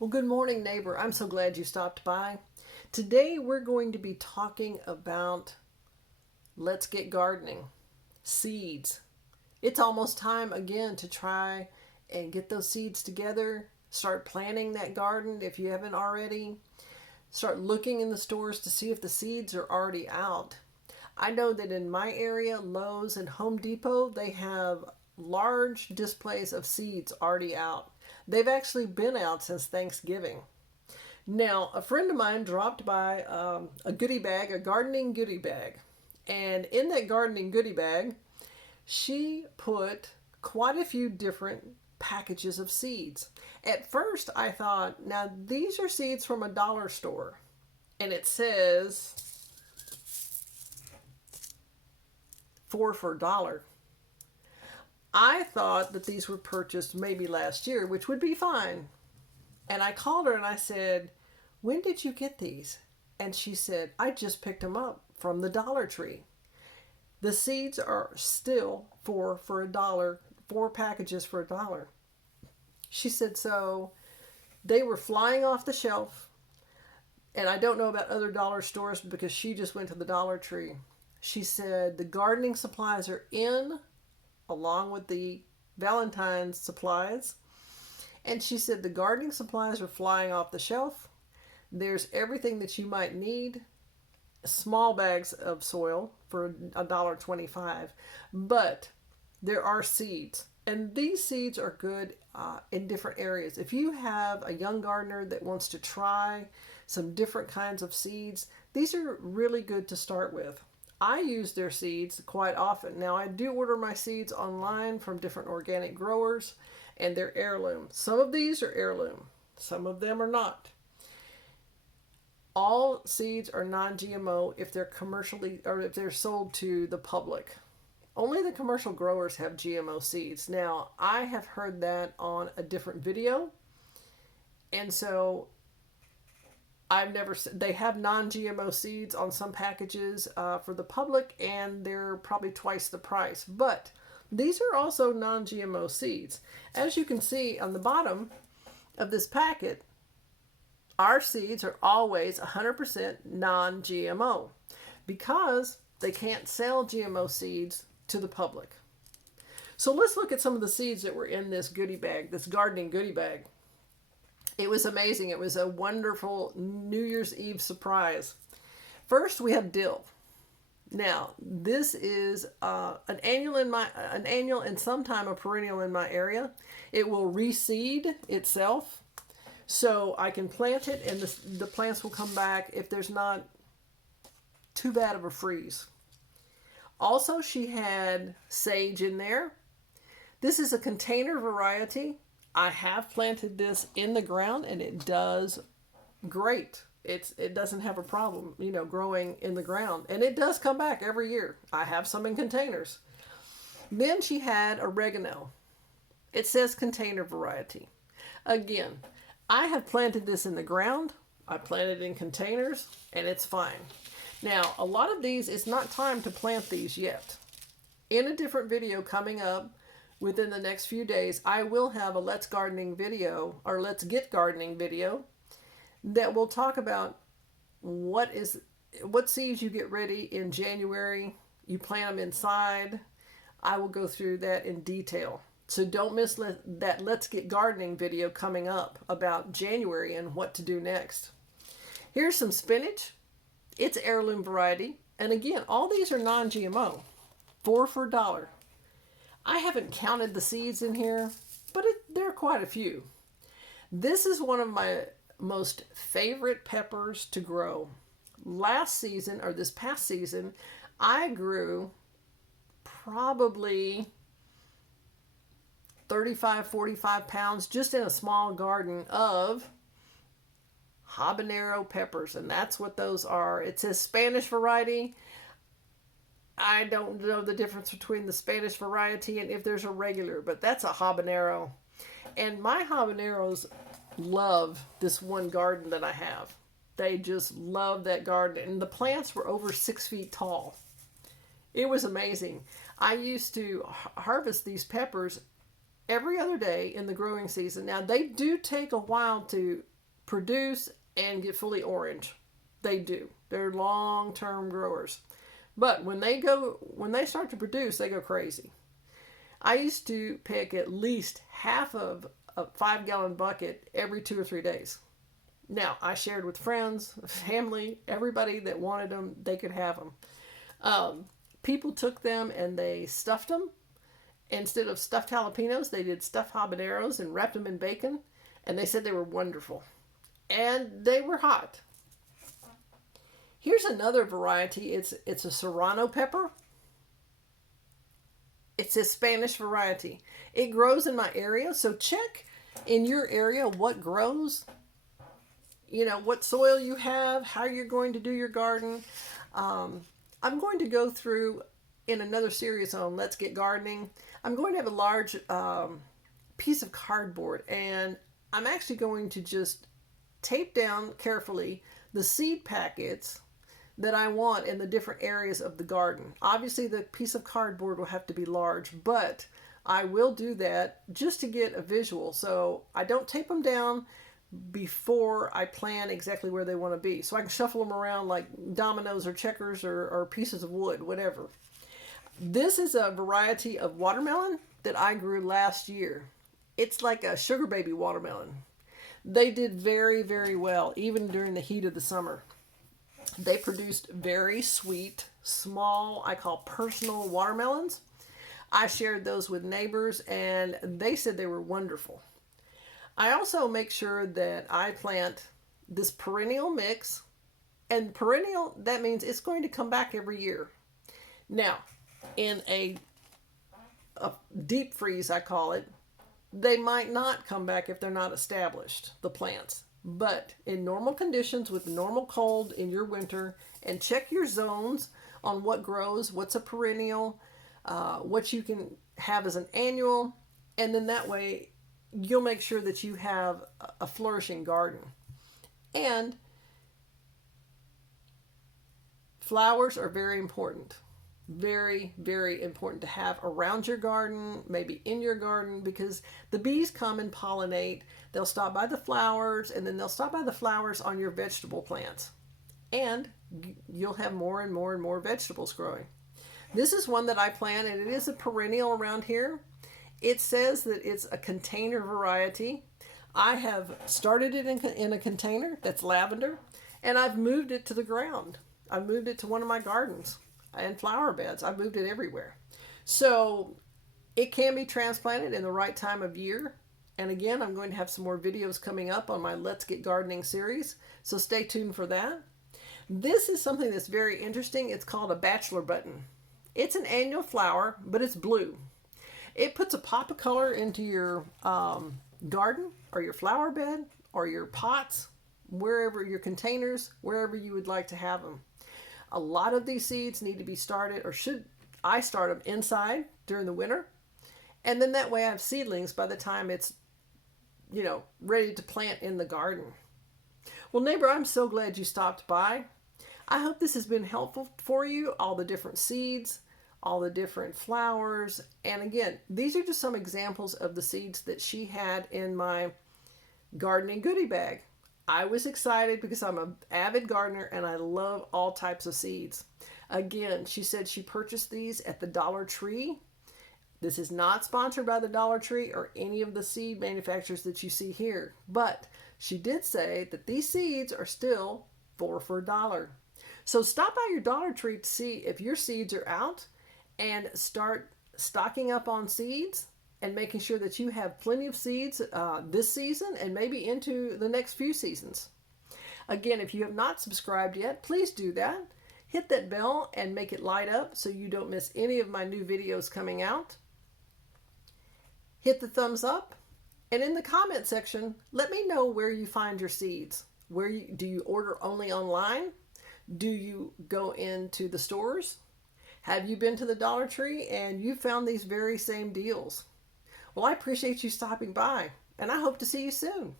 Well, good morning, neighbor. I'm so glad you stopped by. Today we're going to be talking about let's get gardening, seeds. It's almost time again to try and get those seeds together. Start planting that garden if you haven't already. Start looking in the stores to see if the seeds are already out. I know that in my area, Lowe's and Home Depot, they have large displays of seeds already out. They've actually been out since Thanksgiving. Now, a friend of mine dropped by a goodie bag, a gardening goodie bag. And in that gardening goodie bag, she put quite a few different packages of seeds. At first, I thought, now these are seeds from a dollar store. And it says 4 for $1. I thought that these were purchased maybe last year, which would be fine. And I called her and I said, when did you get these? And she said, I just picked them up from the Dollar Tree. The seeds are still 4 for $1, 4 packages for $1. She said, so they were flying off the shelf. And I don't know about other dollar stores because she just went to the Dollar Tree. She said the gardening supplies are in, along with the Valentine's supplies. And she said the gardening supplies are flying off the shelf. There's everything that you might need. Small bags of soil for $1.25. But there are seeds. And these seeds are good in different areas. If you have a young gardener that wants to try some different kinds of seeds, these are really good to start with. I use their seeds quite often. Now, I do order my seeds online from different organic growers, and they're heirloom. Some of these are heirloom. Some of them are not. All seeds are non-GMO if they're commercially or if they're sold to the public. Only the commercial growers have GMO seeds. Now, I have heard that on a different video, and so they have non-GMO seeds on some packages for the public, and they're probably twice the price. But these are also non-GMO seeds. As you can see on the bottom of this packet, our seeds are always 100% non-GMO because they can't sell GMO seeds to the public. So let's look at some of the seeds that were in this goodie bag, this gardening goodie bag. It was amazing. It was a wonderful New Year's Eve surprise. First, we have dill. Now, this is an annual and sometime a perennial in my area. It will reseed itself, so I can plant it, and the plants will come back if there's not too bad of a freeze. Also, she had sage in there. This is a container variety. I have planted this in the ground, and it does great. It doesn't have a problem, growing in the ground. And it does come back every year. I have some in containers. Then she had oregano. It says container variety. Again, I have planted this in the ground. I planted it in containers, and it's fine. Now, a lot of these, it's not time to plant these yet. In a different video coming up, within the next few days, I will have a Let's Gardening video, or Let's Get Gardening video, that will talk about what seeds you get ready in January. You plant them inside. I will go through that in detail. So don't miss that Let's Get Gardening video coming up about January and what to do next. Here's some spinach. It's heirloom variety. And again, all these are non-GMO. 4 for $1. I haven't counted the seeds in here, but there are quite a few. This is one of my most favorite peppers to grow. Last season, or this past season, I grew probably 35, 45 pounds just in a small garden of Habanero peppers, and that's what those are. It says Spanish variety. I don't know the difference between the Spanish variety and if there's a regular, but that's a habanero. And my habaneros love this one garden that I have. They just love that garden. And the plants were over 6 feet tall. It was amazing. I used to harvest these peppers every other day in the growing season. Now, they do take a while to produce and get fully orange. They do. They're long-term growers. But when they start to produce, they go crazy. I used to pick at least half of a 5-gallon bucket every 2 or 3 days. Now, I shared with friends, family, everybody that wanted them, they could have them. People took them and they stuffed them. Instead of stuffed jalapenos, they did stuffed habaneros and wrapped them in bacon. And they said they were wonderful. And they were hot. Here's another variety. It's a Serrano pepper. It's a Spanish variety. It grows in my area, so check in your area what grows. You know, what soil you have, how you're going to do your garden. I'm going to go through in another series on Let's Get Gardening. I'm going to have a large piece of cardboard, and I'm actually going to just tape down carefully the seed packets that I want in the different areas of the garden. Obviously, the piece of cardboard will have to be large, but I will do that just to get a visual. So I don't tape them down before I plan exactly where they want to be. So I can shuffle them around like dominoes or checkers or pieces of wood, whatever. This is a variety of watermelon that I grew last year. It's like a sugar baby watermelon. They did very, very well, even during the heat of the summer. They produced very sweet, small, I call personal watermelons. I shared those with neighbors and they said they were wonderful. I also make sure that I plant this perennial mix. And perennial, that means it's going to come back every year. Now, in a deep freeze, I call it, they might not come back if they're not established, the plants. But in normal conditions with normal cold in your winter, and check your zones on what grows, what's a perennial, what you can have as an annual, and then that way you'll make sure that you have a flourishing garden. And flowers are very important. Very, very important to have around your garden, maybe in your garden, because the bees come and pollinate. They'll stop by the flowers, and then they'll stop by the flowers on your vegetable plants. And you'll have more and more and more vegetables growing. This is one that I plant, and it is a perennial around here. It says that it's a container variety. I have started it in a container that's lavender, and I've moved it to the ground. I've moved it to one of my gardens and flower beds. I've moved it everywhere. So it can be transplanted in the right time of year. And again, I'm going to have some more videos coming up on my Let's Get Gardening series. So stay tuned for that. This is something that's very interesting. It's called a Bachelor Button. It's an annual flower, but it's blue. It puts a pop of color into your garden or your flower bed or your pots, wherever your containers, wherever you would like to have them. A lot of these seeds need to be started, or should I start them inside during the winter? And then that way I have seedlings by the time it's, ready to plant in the garden. Well, neighbor, I'm so glad you stopped by. I hope this has been helpful for you, all the different seeds, all the different flowers. And again, these are just some examples of the seeds that she had in my gardening goodie bag. I was excited because I'm an avid gardener and I love all types of seeds. Again, she said she purchased these at the Dollar Tree. This is not sponsored by the Dollar Tree or any of the seed manufacturers that you see here. But she did say that these seeds are still 4 for $1. So stop by your Dollar Tree to see if your seeds are out and start stocking up on seeds and making sure that you have plenty of seeds this season and maybe into the next few seasons. Again, if you have not subscribed yet, please do that. Hit that bell and make it light up so you don't miss any of my new videos coming out. Hit the thumbs up, and in the comment section, let me know where you find your seeds. Do you order only online? Do you go into the stores? Have you been to the Dollar Tree and you found these very same deals? Well, I appreciate you stopping by, and I hope to see you soon.